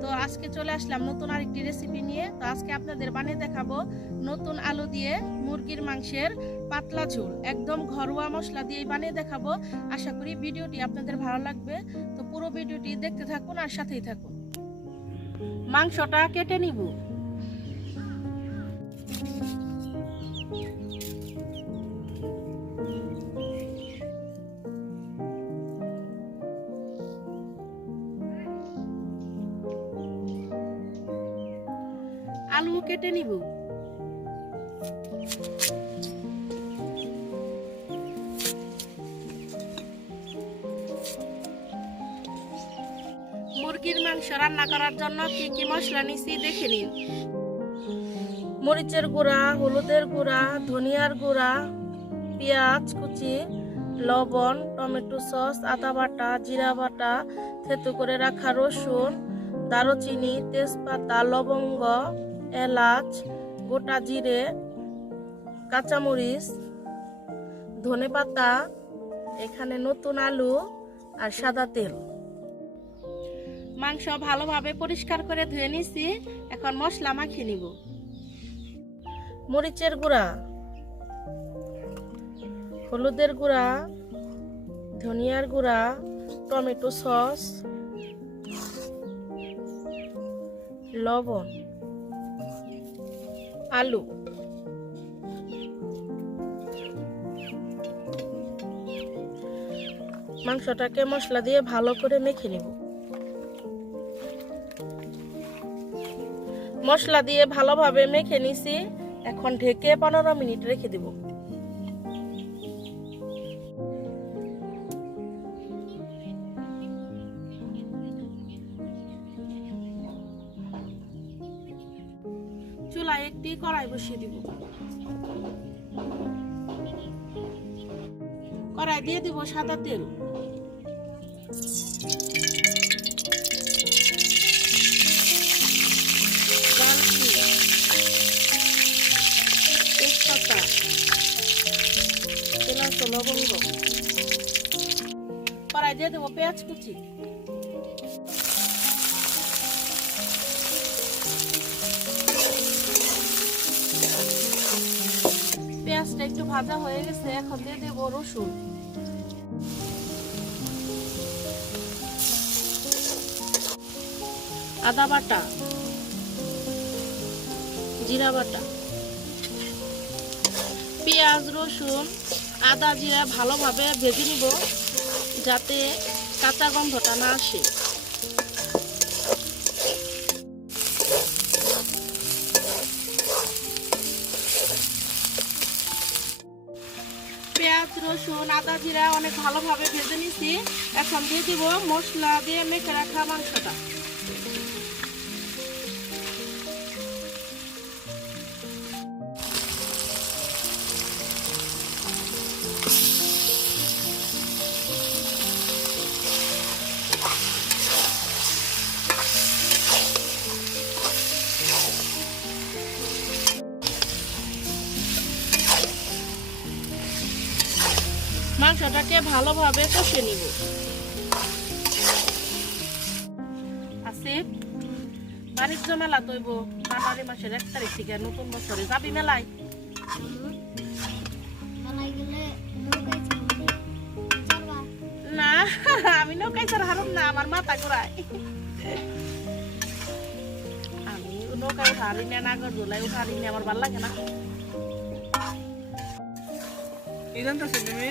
তো আজকে চলে আসলাম নতুন আরেকটি রেসিপি নিয়ে। তো আজকে আপনাদের বানিয়ে দেখাবো নতুন আলু দিয়ে মুরগির মাংসের পাতলা ঝোল। একদম ঘরোয়া মশলা দিয়ে বানিয়ে দেখাবো। আশা করি ভিডিওটি আপনাদের ভালো লাগবে। তো পুরো ভিডিওটি দেখতে থাকুন আর সাথেই থাকুন। মাংসটা কেটে নিব। কেটে নিব। মুরগির মাংস রান্না করার জন্য কি কি মশলা নিছি দেখে নিন। মরিচের গুঁড়া, হলুদের গুঁড়া, ধনিয়ার গুঁড়া, পেঁয়াজ কুচি, লবণ, টমেটো সস, আদা বাটা, জিরা বাটা, থেতু করে রাখা রসুন, দারুচিনি, তেজপাতা, লবঙ্গ এলাচ, গোটা জিরে, কাঁচামরিচ, ধনে পাতা, এখানে নতুন আলু আর সাদা তেল। মাংস ভালোভাবে পরিষ্কার করে ধুয়ে নিছি, এখন মশলা মাখিয়ে নিব। মরিচের গুঁড়া, হলুদের গুঁড়া, ধনিয়ার গুঁড়া, টমেটো সস, লবণ। আলু। মাংসটাকে মশলা দিয়ে ভালো করে মেখে নিব। মশলা দিয়ে ভালোভাবে মেখে নিছি। এখন ঢেকে পনেরো মিনিট রেখে দিব। একটি কড়াই বসিয়ে দিব। কড়াই দিয়ে দিব সাদা তেল। লবঙ্গ। দিয়ে পেঁয়াজ কুচি। পেঁয়াজটা একটু ভাজা হয়ে গেছে, এখন দিয়ে দেবো রসুন। আদা বাটা, জিরা বাটা, পেঁয়াজ, রসুন, আদা জিরা ভালোভাবে ভেজে নিব, যাতে কাঁচা গন্ধটা না আসে। আদা জিরা অনেক ভালোভাবে ভেজে নিছি। এখন দিয়ে দিব মশলা দিয়ে মেখে রাখা মাংসটা। মাংসটাকে ভালোভাবে কষে নিব। আসিফ বাণিজ্য মেলা তৈব জানুয়ারি মাসের এক তারিখ থেকে নতুন বছরে যাবি মেলায়? না আমি নৌকায় ছাড়া হারুম না আমার মাথা ঘুরায়। আমি নৌকায় হারি না নাগর দোলাই হারি না আমার ভালো লাগে না। কি জানতেছেন তুমি?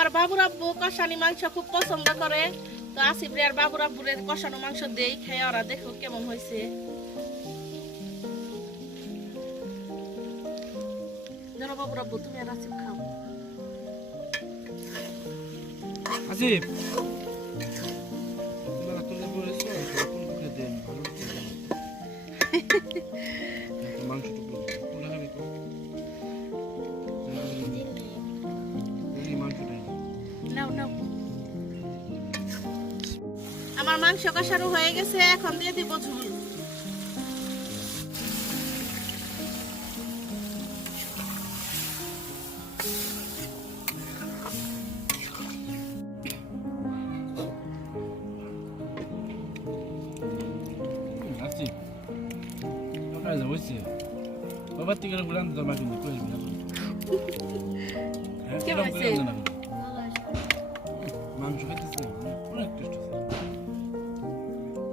আমার বাবুর আব্বু কষানি মাংস খুব পছন্দ করে। তো আসিফ রে আর বাবুরা বুড়ের কষানো মাংস দেই খেয়ে ওরা দেখো কেমন হয়েছে ধরো বাবুরা বউ, তুমি আর আসিফ খাও। আসিফ। মাংসটুকু মাংস কষানো হয়ে গেছে এখন দিয়ে দিব ঝুল। আসি ওটা যা হইছে। বাবা থেকে গুলান তো মাকে নি কইল না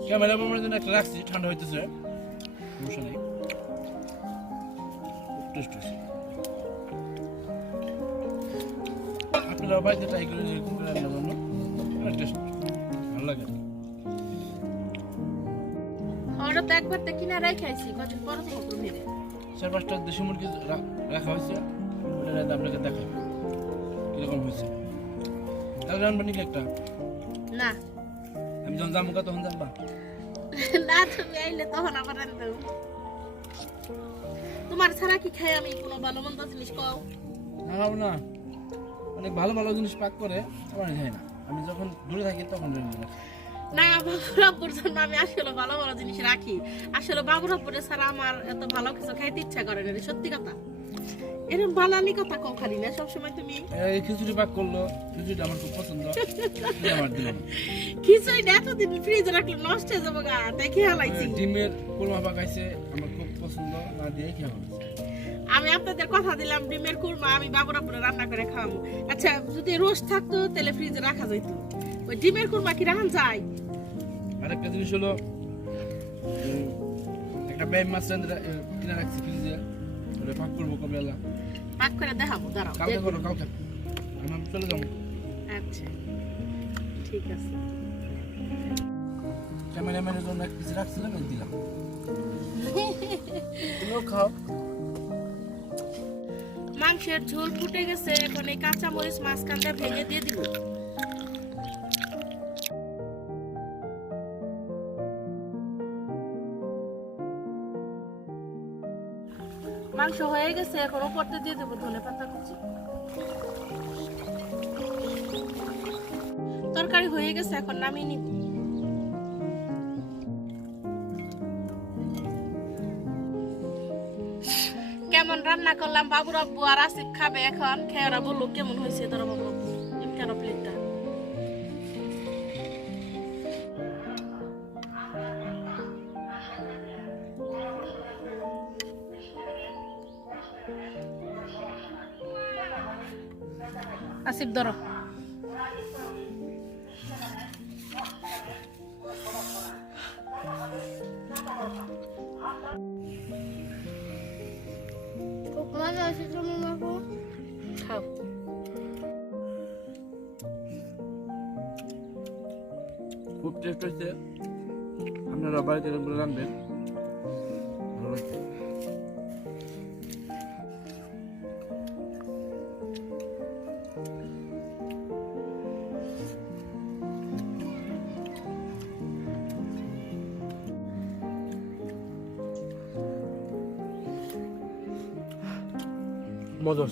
ক্যামেরা আমার জন্য একটা রাখছি ঠান্ডা হইতেছে। সমস্যা নেই। টেস্ট আছে আপনারা বাড়িতে ট্রাই করে রান্না বান্না টেস্ট ভালো। লাগে ওটা তো একবার তো কিনা রেখে খাইছি মেরে চার পাঁচটা দেশি মুরগি রাখা হয়েছে। ওটা রাতে আপনাকে দেখাই। কীরকম হয়েছে। তাহলে রান্না নাকি একটা? না। আমি যখন যাব তখন জানবা। না তুমি আইলে তখন আবার রান্না তোমার ছাড়া কি খাই আমি? কোনো ভালো মন্দ জিনিস কও? না খাব না। অনেক ভালো ভালো জিনিস পাক করে আমার খাই না। আমি যখন দূরে থাকি তখন। না। বাবুরাপুর জন্য আমি আসলে ভালো ভালো জিনিস রাখি। আসলে বাবুরাপুরে ছাড়া আমার এত ভালো কিছু খাইতে ইচ্ছা করে না সত্যি কথা। এরকম বানানি কথা কম খালি না সবসময় তুমি এই খিচুড়ি পাক করল খিচুড়িটা আমার খুব পছন্দ। দিল না। কিছুই না এতদিন ফ্রিজে রাখলে নষ্ট হয়ে যাব গা তাই খেয়ে হালাইছি ডিমের কোরমা পাকাইছে আমার খুব পছন্দ না দিয়ে খেয়ে আমি আপনাদের কথা দিলাম ডিমের কুরমা আমি বাবুরাপুরে রান্না করে খাওয়াবো। আচ্ছা যদি রোজ থাকতো তাহলে ফ্রিজে রাখা যাইতো। ওই ডিমের কুরমা কি রাখান যায়? আরেকটা জিনিস হলো একটা ব্যায়াম মাছ কিনে রাখছি ফ্রিজে পাক করব কবে পাক করে দেখাবো দাঁড়াও দেখো। করো কালকে। আমি চলে যাব। আচ্ছা ঠিক আছে। ক্যামেরাম্যানের জন্য এক পিস রাখছিলাম এই দিলাম। তুমিও খাও। মাংসের ঝোল ফুটে গেছে এখন এই কাঁচা মরিচ মাঝখানটা ভেঙে দিয়ে দিব। মাংস হয়ে গেছে, এখন উপরতে দিয়ে দেবো ধনে পাতা কুচি। তরকারি হয়ে গেছে, এখন নামিয়ে নিব। কেমন রান্না করলাম বাবুর আব্বু আর আসিফ খাবে এখন? খেয়ারা বলল, কেমন হয়েছে? ধরো বাবু আসিফ ধরো খুব মজা আছে তুমি মাপু খাও খুব টেস্ট হয়েছে আপনারা বাড়িতে এরকম করে রাখবেন মজা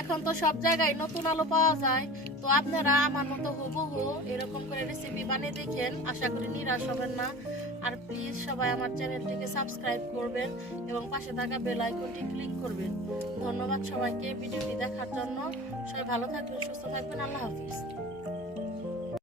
এখন তো সব জায়গায় নতুন আলো পাওয়া যায়। তো আপনারা আমার মতো হুবহু এরকম করে রেসিপি বানিয়ে দেখেন। আশা করি নিরাশ হবেন না। আর প্লিজ সবাই আমার চ্যানেলটিকে সাবস্ক্রাইব করবেন এবং পাশে থাকা বেল আইকনটি ক্লিক করবেন। ধন্যবাদ সবাইকে ভিডিওটি দেখার জন্য। সবাই ভালো থাকবেন, সুস্থ থাকবেন। আল্লাহ হাফিজ।